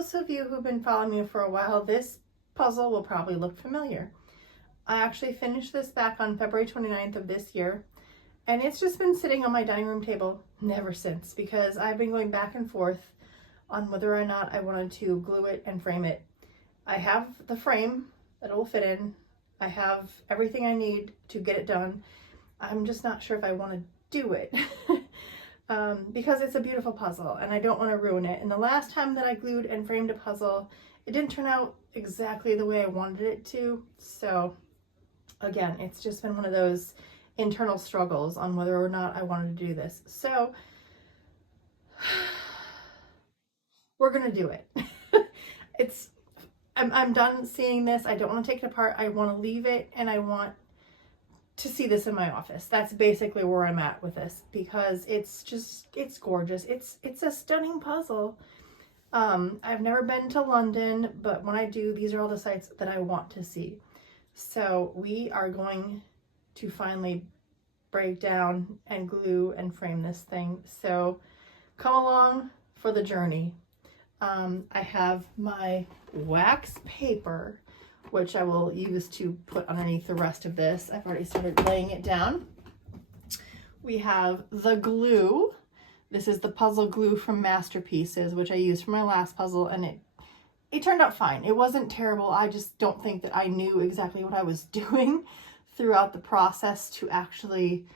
those of you who've been following me for a while, this puzzle will probably look familiar. I actually finished this back on February 29th of this year, and it's just been sitting on my dining room table ever since, because I've been going back and forth on whether or not I wanted to glue it and frame it. I have the frame that it will fit in. I have everything I need to get it done. I'm just not sure if I want to do it because it's a beautiful puzzle and I don't want to ruin it. And the last time that I glued and framed a puzzle, it didn't turn out exactly the way I wanted it to. So again, it's just been one of those internal struggles on whether or not I wanted to do this. So we're gonna do it. I'm done seeing this. I don't want to take it apart. I want to leave it, and I want to see this in my office. That's basically where I'm at with this, because it's gorgeous. It's a stunning puzzle. I've never been to London, but when I do, these are all the sites that I want to see. So we are going to finally break down and glue and frame this thing. So come along for the journey. I have my wax paper, which I will use to put underneath the rest of this. I've already started laying it down. We have the glue. This is the puzzle glue from Masterpieces, which I used for my last puzzle, and it turned out fine. It wasn't terrible. I just don't think that I knew exactly what I was doing throughout the process to actually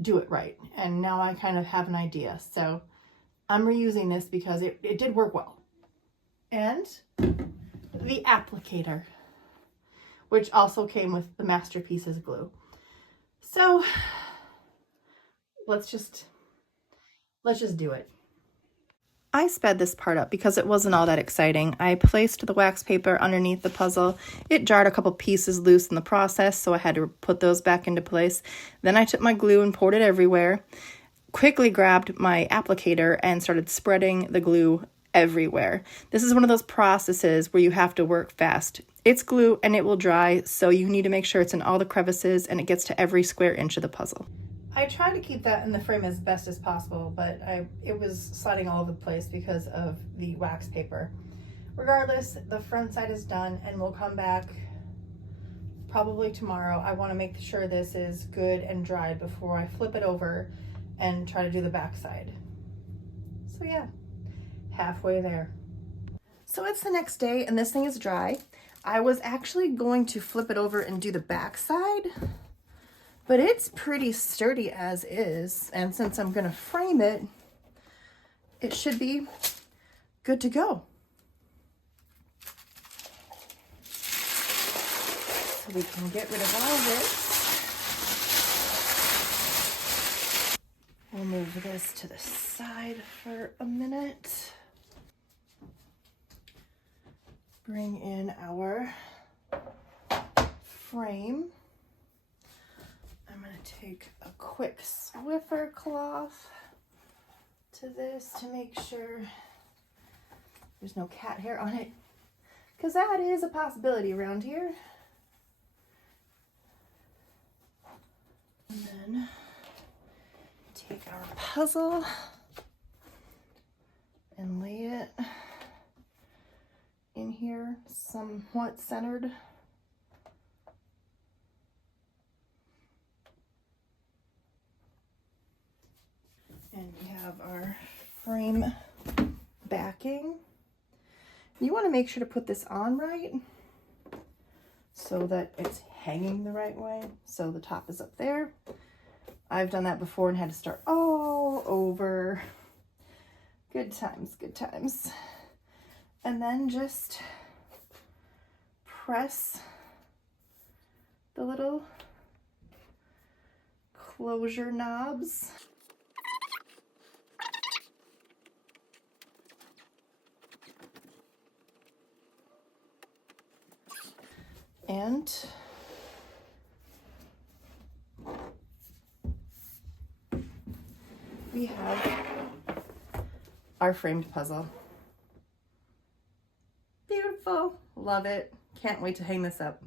do it right. And now I kind of have an idea. So I'm reusing this because it did work well. And the applicator, which also came with the Masterpieces glue. So let's just do it. I sped this part up because it wasn't all that exciting. I placed the wax paper underneath the puzzle. It jarred a couple pieces loose in the process, so I had to put those back into place. Then I took my glue and poured it everywhere, quickly grabbed my applicator and started spreading the glue everywhere. This is one of those processes where you have to work fast. It's glue and it will dry, so you need to make sure it's in all the crevices and it gets to every square inch of the puzzle. I tried to keep that in the frame as best as possible, but it was sliding all over the place because of the wax paper. Regardless, the front side is done and we'll come back probably tomorrow. I want to make sure this is good and dried before I flip it over and try to do the back side. So yeah, halfway there. So it's the next day and this thing is dry. I was actually going to flip it over and do the back side, but it's pretty sturdy as is. And since I'm gonna frame it, it should be good to go. So we can get rid of all this. We'll move this to the side for a minute. Bring in our frame. I'm going to take a quick Swiffer cloth to this to make sure there's no cat hair on it, because that is a possibility around here. And then take our puzzle and lay it in here somewhat centered. And we have our frame backing. You want to make sure to put this on right so that it's hanging the right way. So the top is up there. I've done that before and had to start all over. Good times, good times. And then just press the little closure knobs. And we have our framed puzzle. Beautiful. Love it. Can't wait to hang this up.